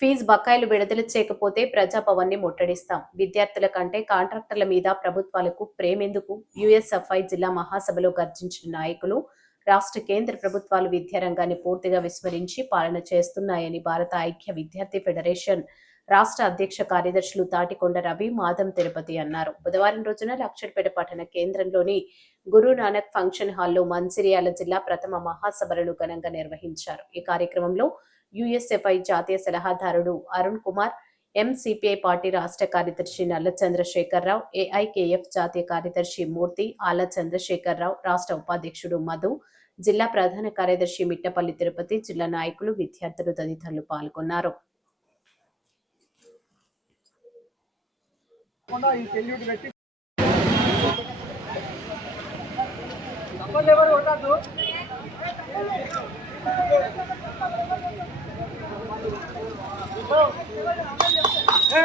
Fee బకాయిలు విడుదల చేయకపోతే ప్రజాభవన్ని ముట్టడిస్తాం. విద్యార్థుల కంటే కాంట్రాక్టర్ల మీద ప్రభుత్వాలకు ప్రేమెందుకు యుఎస్ఎఫ్ఐ జిల్లా మహాసభలో గర్జించిన నాయకులు రాష్ట్ర కేంద్ర ప్రభుత్వాలు విద్యారంగాన్ని పూర్తిగా విస్మరించి పాలన చేస్తున్నాయని భారత ఐక్య విద్యార్థి ఫెడరేషన్ రాష్ట్ర అధ్యక్ష కార్యదర్శులు తాటికొండ రవి మాధం తిరుపతి అన్నారు. బుధవారం రోజున లక్షడ్పేట పట్టణ కేంద్రంలోని గురు నానక్ ఫంక్షన్ హాల్లో మంచిర్యాల జిల్లా ప్రథమ మహాసభలను ఘనంగా నిర్వహించారు. ఈ కార్యక్రమంలో యుఎస్ఎఫ్ఐ జాతీయ సలహాదారుడు అరుణ్ కుమార్ ఎంసిపిఐ పార్టీ రాష్ట్ర కార్యదర్శి నల్ల చంద్రశేఖరరావు ఏఐకేఎఫ్ జాతీయ కార్యదర్శి మూర్తి ఆల చంద్రశేఖరరావు రాష్ట్ర ఉపాధ్యక్షుడు మధు జిల్లా ప్రధాన కార్యదర్శి మిట్టపల్లి తిరుపతి జిల్లా నాయకులు విద్యార్థులు తదితరులు పాల్గొన్నారు. ఎవరు 네.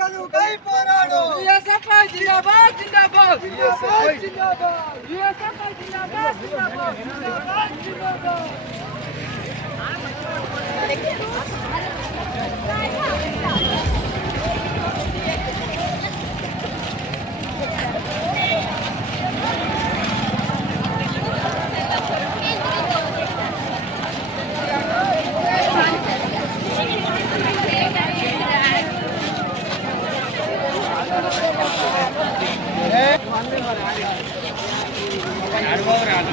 Kalugai Parado. USA Kai Jindabad, Jindabad. USA Kai Jindabad. USA Kai Jindabad, Jindabad. Jindabad, Jindabad. I'm a good one. I'm a good అనుభవం రాదు.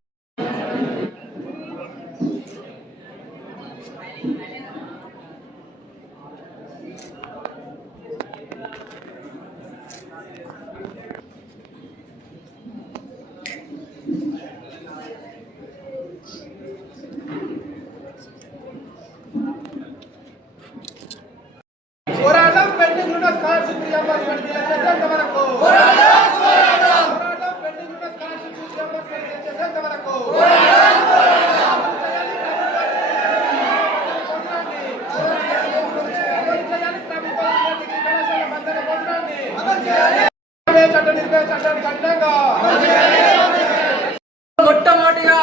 మొట్టమొదటిగా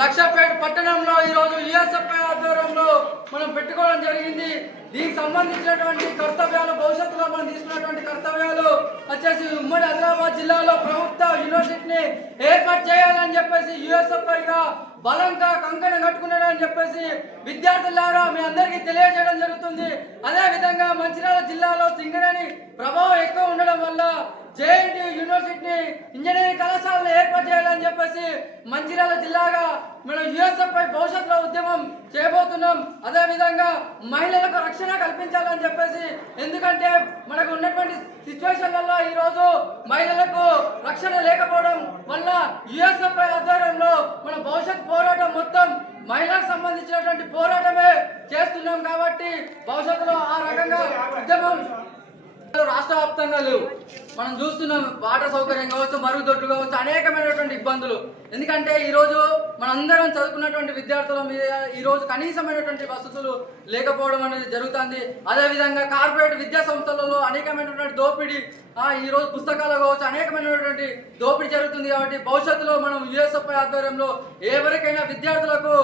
లక్షపేట పట్టణంలో ఈరోజు యుఎస్ఎఫ్ఐ ఆధ్వర్యంలో మనం పెట్టుకోవడం జరిగింది. దీనికి సంబంధించినటువంటి కర్తవ్యాలు మనం తీసుకున్నటువంటి కర్తవ్యాలు వచ్చేసి ఉమ్మడి ఆదిలాబాద్ జిల్లాలో ప్రభుత్వ యూనివర్సిటీని ఏర్పాటు చేయాలని చెప్పేసి యుఎస్ఎఫ్ఐగా బలంగా కంకణ కట్టుకున్నాడని చెప్పేసి విద్యార్థులారా మీ అందరికీ తెలియజేయడం జరుగుతుంది. అదేవిధంగా మంచిర్యాల జిల్లాలో సింగరేణి ప్రభావం ఎక్కువ ఉండడం వల్ల జేఎన్టీ యూనివర్సిటీని ఇంజనీరింగ్ కళాశాలను ఏర్పాటు చేయాలని చెప్పేసి మంచిర్యాల జిల్లాగా మనం యుఎస్ఎఫ్ఐ భవిష్యత్తులో ఉద్యమం చేయబోతున్నాం. అదేవిధంగా మహిళలకు రక్షణ కల్పించాలని చెప్పేసి ఎందుకంటే మనకు ఉన్నటువంటి సిచ్యువేషన్లలో ఈరోజు మహిళలకు రక్షణ లేకపోవడం వల్ల యుఎస్ఎఫ్ఐ ఆధ్వర్యంలో మన భవిష్యత్ పోరాటం మొత్తం మహిళలకు సంబంధించినటువంటి పోరాటమే చేస్తున్నాం కాబట్టి భవిష్యత్తులో ఆ రకంగా ఉద్యమం రాష్ట్ర వ్యాప్తంగా లేవు. మనం చూస్తున్నాం వాటర్ సౌకర్యం కావచ్చు మరుగుదొడ్లు కావచ్చు అనేకమైనటువంటి ఇబ్బందులు. ఎందుకంటే ఈరోజు మనందరం చదువుకున్నటువంటి విద్యార్థుల మీద ఈరోజు కనీసమైనటువంటి వసతులు లేకపోవడం అనేది జరుగుతుంది. అదేవిధంగా కార్పొరేట్ విద్యా సంస్థలలో అనేకమైనటువంటి దోపిడీ ఈరోజు పుస్తకాలు కావచ్చు అనేకమైనటువంటి దోపిడీ జరుగుతుంది కాబట్టి భవిష్యత్తులో మనం యుఎస్ఎఫ్ఐ ఆధ్వర్యంలో ఎవరికైనా విద్యార్థులకు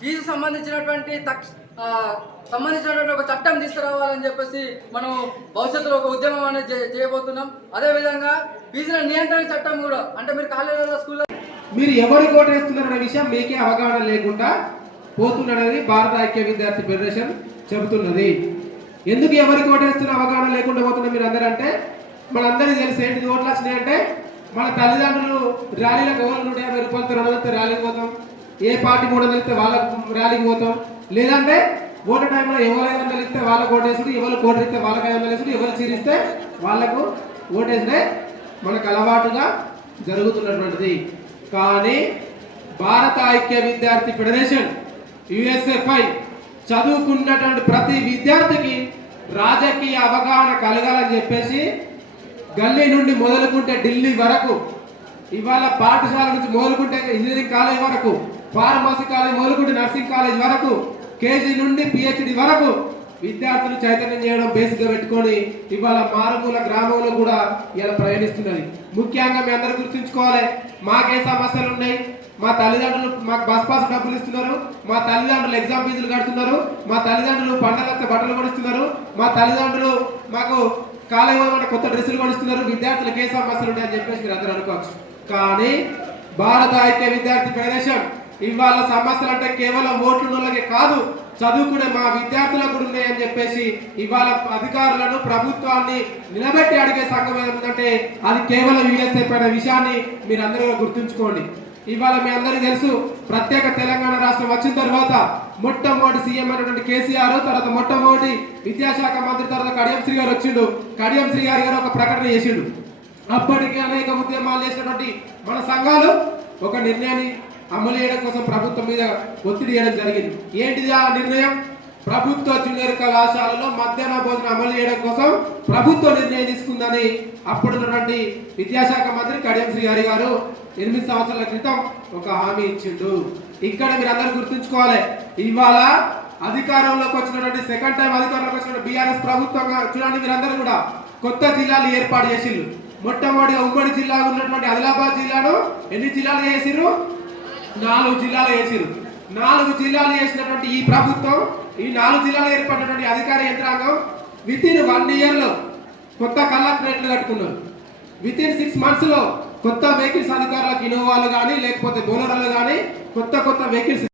ఫీజు సంబంధించినటువంటి తక్ష సంబంధించినటువంటి ఒక చట్టం తీసుకురావాలని చెప్పేసి మనం భవిష్యత్తులో ఒక ఉద్యమం అనేది చేయబోతున్నాం. అదేవిధంగా ఫీజుల నియంత్రణ చట్టం కూడా అంటే మీరు కాలేజీలో స్కూల్లో మీరు ఎవరు కోటేస్తున్నారనే విషయం మీకే అవగాహన లేకుండా పోతున్నది భారత ఐక్య విద్యార్థి ఫెడరేషన్ చెబుతున్నది. ఎందుకు ఎవరికి ఓటేస్తున్న అవగాహన లేకుండా పోతున్నా మీరు అందరంటే మనందరికీ తెలిసి ఏంటి ఓట్లు వచ్చినాయి అంటే మన తల్లిదండ్రులు ర్యాలీలకు ఓట్లు నూట యాభై రూపాయలతో రెండు వందలతో ర్యాలీకి పోతాం. ఏ పార్టీ మూడు వందలు వాళ్ళకు ర్యాలీకి పోతాం. లేదంటే ఓటు టైంలో ఎవరు ఐదు వందలు ఇస్తే వాళ్ళకు ఓటేసుడు ఎవరు కోటి ఇస్తే వాళ్ళకి ఐదు వందలు వేసుడు ఎవరు చీరిస్తే వాళ్ళకు ఓటేసుడే మనకు అలవాటుగా జరుగుతున్నటువంటిది. కానీ భారత ఐక్య విద్యార్థి ఫెడరేషన్ యుఎస్ఎఫ్ఐ చదువుకున్నటువంటి ప్రతి విద్యార్థికి రాజకీయ అవగాహన కలగాలని చెప్పేసి గల్లీ నుండి మొదలుకుంటే ఢిల్లీ వరకు ఇవాళ పాఠశాల నుంచి మొదలుకుంటే ఇంజనీరింగ్ కాలేజ్ వరకు ఫార్మసీ కాలేజ్ మొదలుకుంటే నర్సింగ్ కాలేజ్ వరకు కేజీ నుండి పిహెచ్డి వరకు విద్యార్థులు చైతన్యం చేయడం బేసిక్గా పెట్టుకొని ఇవాళ మారుమూల గ్రామంలో కూడా ఇలా ప్రయాణిస్తున్నది. ముఖ్యంగా మీ అందరూ గుర్తుంచుకోవాలి మాకే సమస్యలు ఉన్నాయి. మా తల్లిదండ్రులు మాకు బస్ పాస్ డబ్బులు ఇస్తున్నారు. మా తల్లిదండ్రులు ఎగ్జామ్ ఫీజులు కడుతున్నారు. మా తల్లిదండ్రులు పండగలతో బట్టలు కొనిస్తున్నారు. మా తల్లిదండ్రులు మాకు కాలేజీ కొత్త డ్రెస్సులు కొనిస్తున్నారు. విద్యార్థులకు ఏ సమస్యలు ఉన్నాయని చెప్పేసి మీరు అందరూ అనుకోవచ్చు. కానీ భారత ఐక్య విద్యార్థి ఫెడరేషన్ ఇవాళ సమస్యలు అంటే కేవలం ఓట్లు కాదు చదువుకునే మా విద్యార్థులకు కూడా ఉన్నాయని చెప్పేసి ఇవాళ అధికారులను ప్రభుత్వాన్ని నిలబెట్టి అడిగే సంఘం ఏదంటే అది కేవలం యుఎస్ఏ పైన విషయాన్ని మీరు అందరూ గుర్తుంచుకోండి. ఇవాళ మీ అందరికీ తెలుసు ప్రత్యేక తెలంగాణ రాష్ట్రం వచ్చిన తర్వాత మొట్టమొదటి సీఎం అయినటువంటి కేసీఆర్ తర్వాత మొట్టమొదటి విద్యాశాఖ మంత్రి తర్వాత కడియం శ్రీ గారు వచ్చిండు. కడియం శ్రీ గారు గారు ఒక ప్రకటన చేసిండు. అప్పటికి అనేక ఉద్యమాలు చేసినటువంటి మన సంఘాలు ఒక నిర్ణయాన్ని అమలు చేయడం కోసం ప్రభుత్వం మీద ఒత్తిడి చేయడం జరిగింది. ఏంటిది ఆ నిర్ణయం? ప్రభుత్వ జూనియర్ కళాశాలలో మధ్యాహ్న భోజనం అమలు చేయడం కోసం ప్రభుత్వం నిర్ణయం తీసుకుందని అప్పుడున్నటువంటి విద్యాశాఖ మంత్రి కడియం శ్రీ గారి గారు ఎనిమిది సంవత్సరాల క్రితం ఒక హామీ ఇచ్చిండు. ఇక్కడ మీరు అందరూ గుర్తుంచుకోవాలి ఇవాళ అధికారంలోకి వచ్చినటువంటి సెకండ్ టైం అధికారంలోకి వచ్చిన బీఆర్ఎస్ ప్రభుత్వంగా చూడండి మీరందరూ కూడా కొత్త జిల్లాలు ఏర్పాటు చేసిండ్రు. మొట్టమొదటి ఉమ్మడి జిల్లా ఉన్నటువంటి ఆదిలాబాద్ జిల్లాను ఎన్ని జిల్లాలు చేసిర్రు నాలుగు జిల్లాలు వేసారు. నాలుగు జిల్లాలు చేసినటువంటి ఈ ప్రభుత్వం ఈ నాలుగు జిల్లాలు ఏర్పడినటువంటి అధికార యంత్రాంగం విత్ ఇన్ వన్ ఇయర్లో కొత్త కలెక్టరేట్లు కట్టుకున్నారు. విత్ ఇన్ సిక్స్ మంత్స్లో కొత్త వెహికల్స్ అధికారులకు ఇన్నోవాలు కానీ లేకపోతే బోలర్లు కానీ కొత్త కొత్త వెహికల్స్